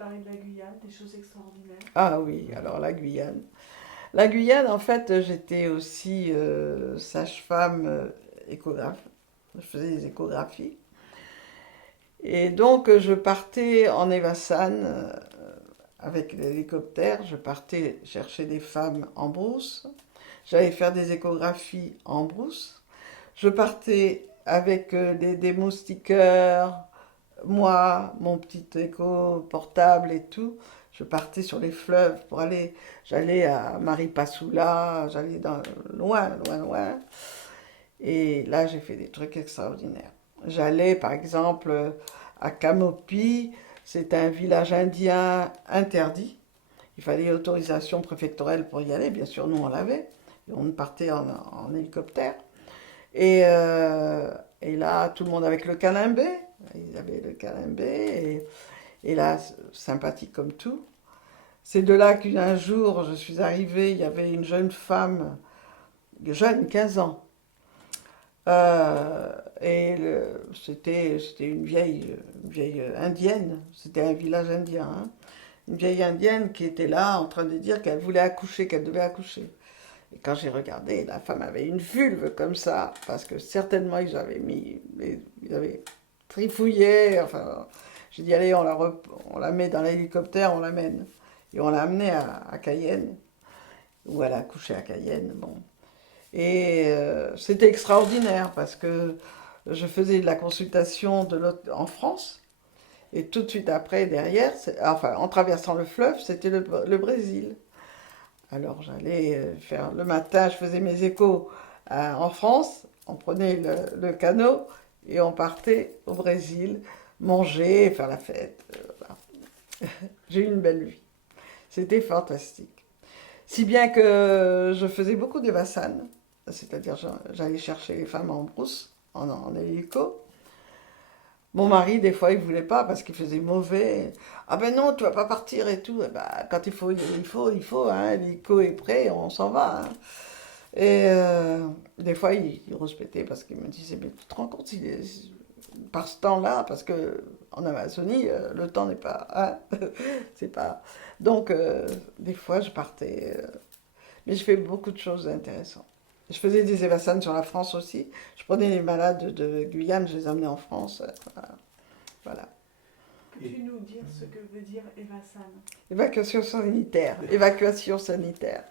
parler de la Guyane, des choses extraordinaires. Ah oui, alors la Guyane. La Guyane, en fait, j'étais aussi sage-femme échographe. Je faisais des échographies. Et donc, je partais en Evassan avec l'hélicoptère. Je partais chercher des femmes en brousse. J'allais faire des échographies en brousse. Je partais avec des moustiquaires, moi, mon petit écho portable et tout. Je partais sur les fleuves pour aller. J'allais à Maripasoula, j'allais dans loin, loin, loin. Et là, j'ai fait des trucs extraordinaires. J'allais, par exemple, à Camopi. C'est un village indien interdit. Il fallait autorisation préfectorale pour y aller. Bien sûr, nous, on l'avait. Et on partait en hélicoptère. Et, euh, et là, tout le monde avec le calimbé. Ils avaient le calimbé. Et là, sympathique comme tout. C'est de là qu'un jour, je suis arrivée, il y avait une jeune femme, jeune, 15 ans. C'était une vieille indienne. C'était un village indien, hein. Une vieille indienne qui était là en train de dire qu'elle voulait accoucher, qu'elle devait accoucher. Et quand j'ai regardé, la femme avait une vulve comme ça, parce que certainement ils avaient trifouillé. Enfin, j'ai dit, allez, on la met dans l'hélicoptère, on l'amène. Et on l'a amenée à Cayenne, où elle a accouché à Cayenne. Bon. Et c'était extraordinaire, parce que je faisais de la consultation en France, et tout de suite après, derrière, enfin, en traversant le fleuve, c'était le Brésil. Alors j'allais faire le matin, je faisais mes échos en France, on prenait le canot et on partait au Brésil, manger, faire la fête. Voilà. J'ai eu une belle vie. C'était fantastique. Si bien que je faisais beaucoup de vassanes, c'est-à-dire j'allais chercher les femmes en brousse, en hélico. Mon mari, des fois, il voulait pas parce qu'il faisait mauvais. Ah ben non, tu vas pas partir et tout. Eh ben, quand il faut, hein, l'hélico est prêt, on s'en va, hein. Et des fois, il respectait parce qu'il me disait, mais tu te rends compte, par ce temps-là, parce que en Amazonie, le temps n'est pas, hein, c'est pas. Donc, des fois, je partais. Mais je fais beaucoup de choses intéressantes. Je faisais des évassanes sur la France aussi. Je prenais les malades de Guyane, je les amenais en France. Voilà. Peux-tu nous dire ce que veut dire Evassan? Évacuation sanitaire. Évacuation sanitaire.